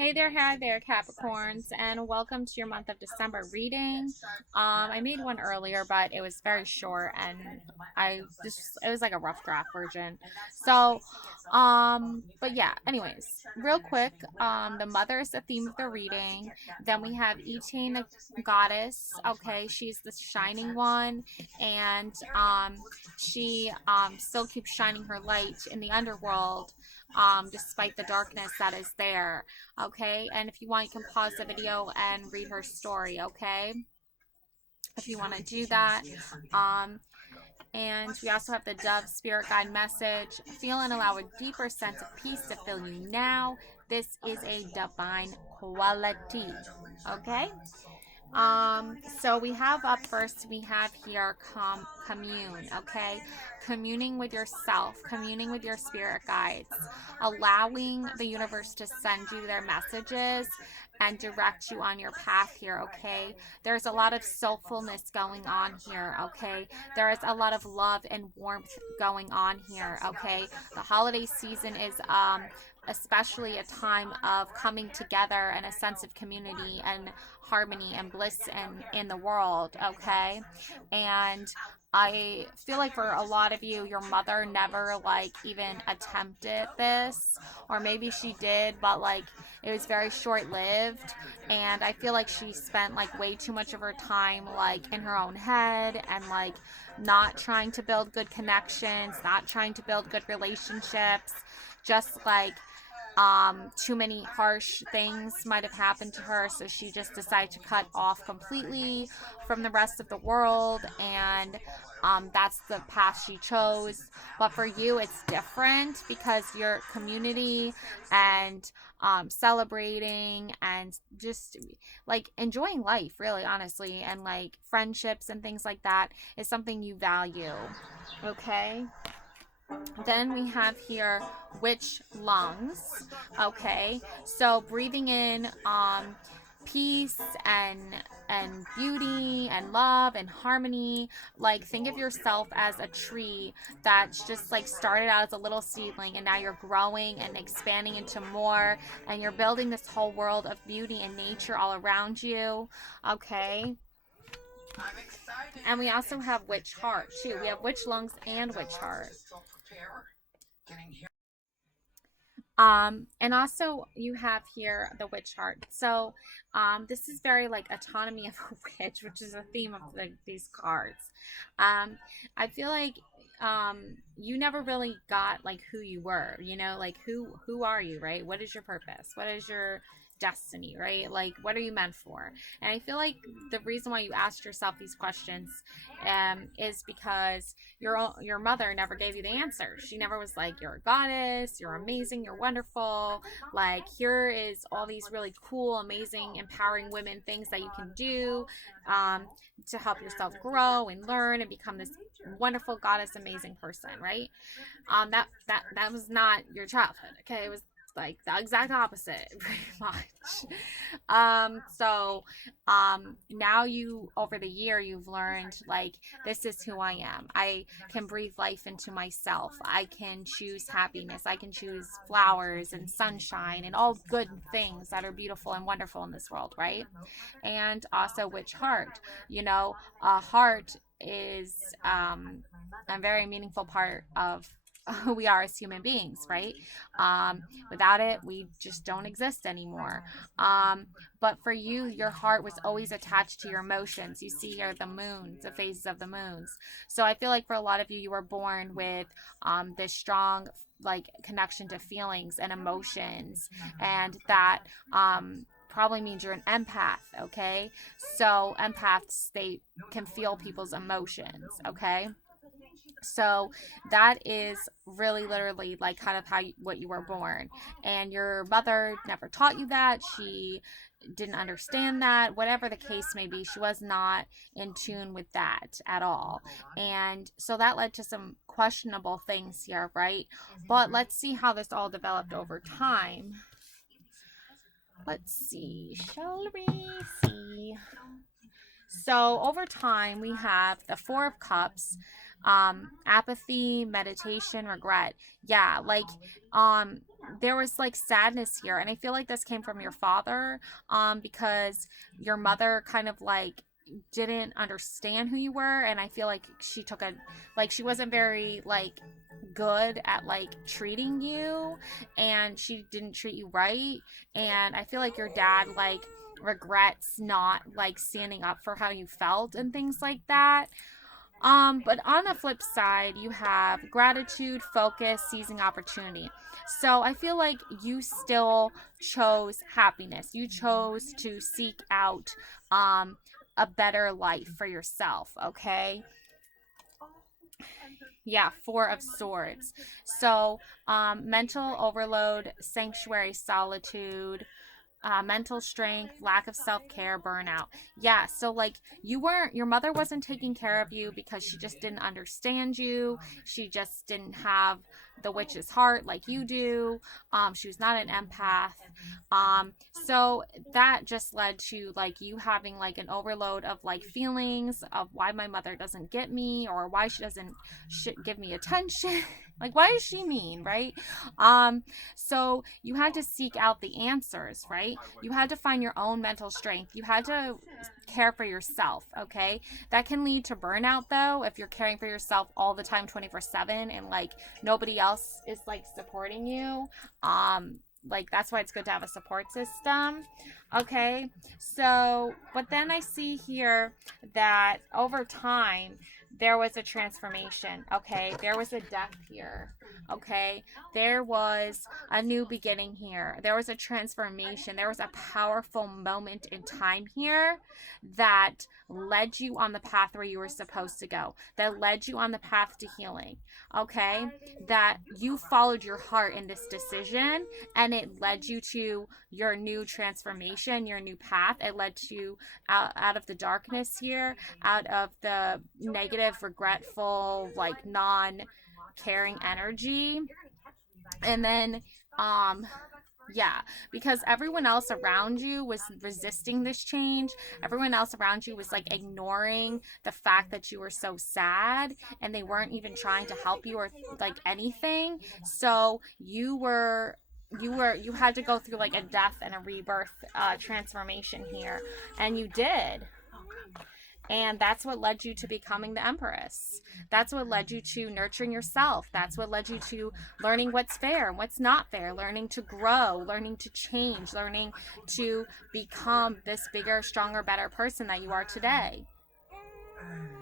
Hi there, Capricorns, and welcome to your month of December reading. I made one earlier, but it was very short, and it was like a rough draft version. But yeah, anyways, real quick, the mother is the theme of the reading. Then we have Etain, the goddess. Okay, she's the shining one, and she still keeps shining her light in the underworld, despite the darkness that is there. Okay, and if you want, you can pause the video and read her story. Okay, if you want to do that. um and we also have the dove spirit guide message: feel and allow a deeper sense of peace to fill you now. This is a divine quality. Okay. So we have up first, we have here commune, okay? Communing with yourself, communing with your spirit guides, allowing the universe to send you their messages and direct you on your path here, okay? There's a lot of soulfulness going on here, okay? There is a lot of love and warmth going on here, okay? The holiday season is especially a time of coming together and a sense of community and harmony and bliss in the world, okay? And I feel like for a lot of you, your mother never like even attempted this, or maybe she did, but like it was very short lived. And I feel like she spent like way too much of her time like in her own head and like not trying to build good connections, not trying to build good relationships, just like too many harsh things might have happened to her, so she just decided to cut off completely from the rest of the world, and that's the path she chose. But for you, it's different because your community and celebrating and just like enjoying life, really, honestly, and like friendships and things like that is something you value. Okay. Then we have here witch lungs. Okay, so breathing in peace and beauty and love and harmony. Like think of yourself as a tree that's just like started out as a little seedling, and now you're growing and expanding into more, and you're building this whole world of beauty and nature all around you. Okay. And we also have witch heart too. We have witch lungs and witch heart. And also you have here the witch heart. So this is very like autonomy of a witch, which is a theme of like these cards. Um, I feel like you never really got like who you were, you know, like who are you, right? What is your purpose? What is your destiny, right? Like what are you meant for? And I feel like the reason why you asked yourself these questions is because your mother never gave you the answer. She never was like, you're a goddess, you're amazing, you're wonderful, like here is all these really cool, amazing, empowering women things that you can do um, to help yourself grow and learn and become this wonderful goddess, amazing person, right? That was not your childhood. Okay, it was like the exact opposite, pretty much. Now you, over the year, you've learned like this is who I am. I can breathe life into myself. I can choose happiness. I can choose flowers and sunshine and all good things that are beautiful and wonderful in this world, right? And also, which heart? You know, a heart is a very meaningful part of who we are as human beings, right? Without it, we just don't exist anymore. But for you, your heart was always attached to your emotions. You see here the moons, the phases of the moons. So I feel like for a lot of you, you were born with this strong like connection to feelings and emotions, and that probably means you're an empath. Okay, so empaths, they can feel people's emotions. Okay, so that is really literally like kind of how what you were born, and your mother never taught you that. She didn't understand that, whatever the case may be. She was not in tune with that at all, and so that led to some questionable things here, right? But let's see how this all developed over time. Let's see, shall we see? So over time, we have the Four of Cups, apathy, meditation, regret. Yeah, like um, there was like sadness here, and I feel like this came from your father, because your mother kind of like didn't understand who you were, and I feel like she took a like she wasn't very like good at like treating you, and she didn't treat you right, and I feel like your dad like regrets not like standing up for how you felt and things like that. But on the flip side, you have gratitude, focus, seizing opportunity. So I feel like you still chose happiness. You chose to seek out a better life for yourself, okay? Yeah, Four of Swords. So, mental overload, sanctuary, solitude, mental strength, lack of self care, burnout. Yeah, so like your mother wasn't taking care of you because she just didn't understand you. She just didn't have the witch's heart like you do. She was not an empath. So that just led to like you having like an overload of like feelings of why my mother doesn't get me, or why she doesn't give me attention. Like, why is she mean, right? So you had to seek out the answers, right? You had to find your own mental strength. You had to care for yourself, okay? That can lead to burnout though if you're caring for yourself all the time 24/7 and like nobody else is like supporting you. Like that's why it's good to have a support system. Okay? So, but then I see here that over time there was a transformation, okay? There was a death here, okay? There was a new beginning here. There was a transformation. There was a powerful moment in time here that led you on the path where you were supposed to go, that led you on the path to healing, okay? That you followed your heart in this decision and it led you to your new transformation, your new path. It led you out of the darkness here, out of the negative, regretful, like non caring energy. And then yeah, because everyone else around you was resisting this change. Everyone else around you was like ignoring the fact that you were so sad, and they weren't even trying to help you or like anything. So you had to go through like a death and a rebirth transformation here, and you did. And that's what led you to becoming the Empress. That's what led you to nurturing yourself. That's what led you to learning what's fair and what's not fair, learning to grow, learning to change, learning to become this bigger, stronger, better person that you are today.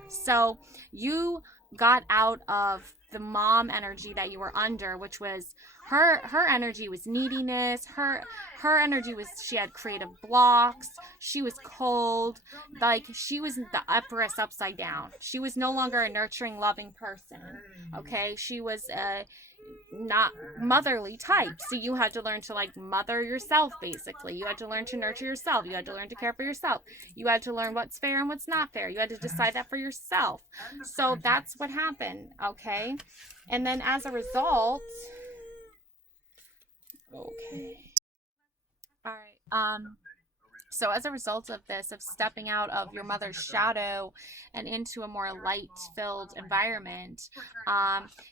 So you got out of the mom energy that you were under, which was her energy was neediness. Her energy was she had creative blocks. She was cold. Like she was the empress upside down. She was no longer a nurturing, loving person. Okay, she was a not motherly type. So you had to learn to like mother yourself basically. You had to learn to nurture yourself. You had to learn to care for yourself. You had to learn what's fair and what's not fair. You had to decide that for yourself. So that's what happened, okay? And then as a result, okay. All right. So as a result of this, of stepping out of your mother's shadow and into a more light-filled environment,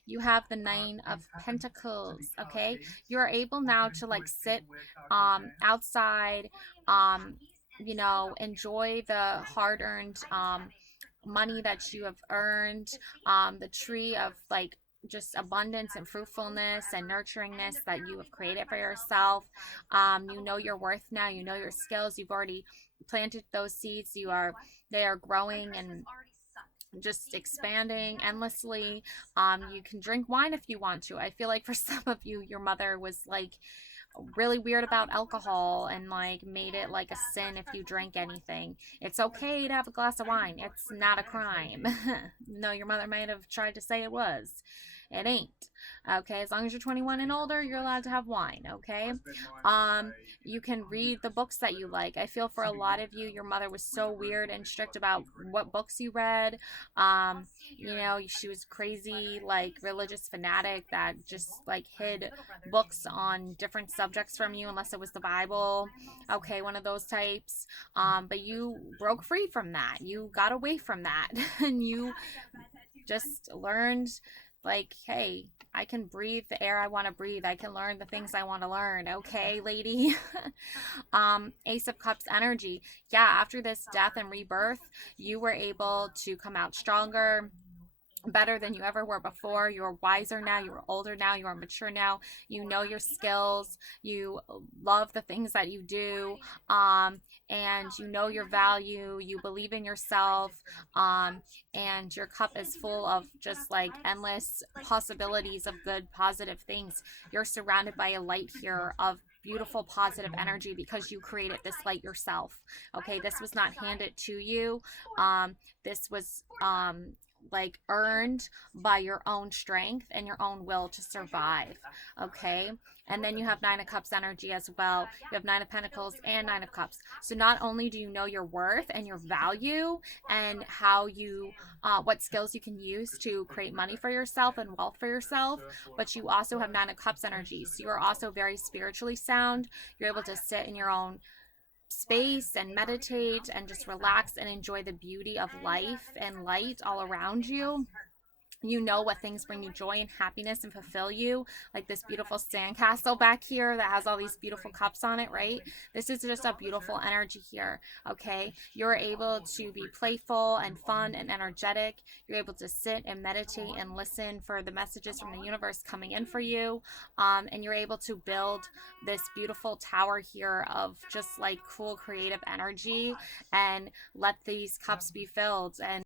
you have the Nine of Pentacles. Okay, you are able now to like sit outside, enjoy the hard-earned money that you have earned, the tree of like just abundance and fruitfulness and nurturingness that you have created for yourself. You know your worth now. You know your skills. You've already planted those seeds. They are growing and just expanding endlessly. You can drink wine if you want to. I feel like for some of you, your mother was like really weird about alcohol and like made it like a sin if you drink anything. It's okay to have a glass of wine. It's not a crime. No, your mother might have tried to say it was. It ain't. Okay, as long as you're 21 and older, you're allowed to have wine. Okay, um, you can read the books that you like. I feel for a lot of you, your mother was so weird and strict about what books you read. You know, she was crazy, like religious fanatic that just like hid books on different subjects from you unless it was the Bible. Okay, one of those types. But you broke free from that. You got away from that, and you just learned, like, hey, I can breathe the air I want to breathe. I can learn the things I want to learn. Okay, lady. Ace of Cups energy. Yeah, after this death and rebirth, you were able to come out stronger, better than you ever were before. You're wiser now, you're older now, you're mature now, you know your skills, you love the things that you do, and you know your value, you believe in yourself, and your cup is full of just like endless possibilities of good, positive things. You're surrounded by a light here of beautiful positive energy because you created this light yourself. Okay, this was not handed to you. This was like earned by your own strength and your own will to survive. Okay, and then you have Nine of Cups energy as well. You have Nine of Pentacles and Nine of Cups. So not only do you know your worth and your value and how you what skills you can use to create money for yourself and wealth for yourself, but you also have Nine of Cups energy. So you are also very spiritually sound. You're able to sit in your own space and meditate and just relax and enjoy the beauty of life and light all around you. You know what things bring you joy and happiness and fulfill you, like this beautiful sandcastle back here that has all these beautiful cups on it, right? This is just a beautiful energy here. Okay, you're able to be playful and fun and energetic. You're able to sit and meditate and listen for the messages from the universe coming in for you, and you're able to build this beautiful tower here of just like cool creative energy and let these cups be filled. And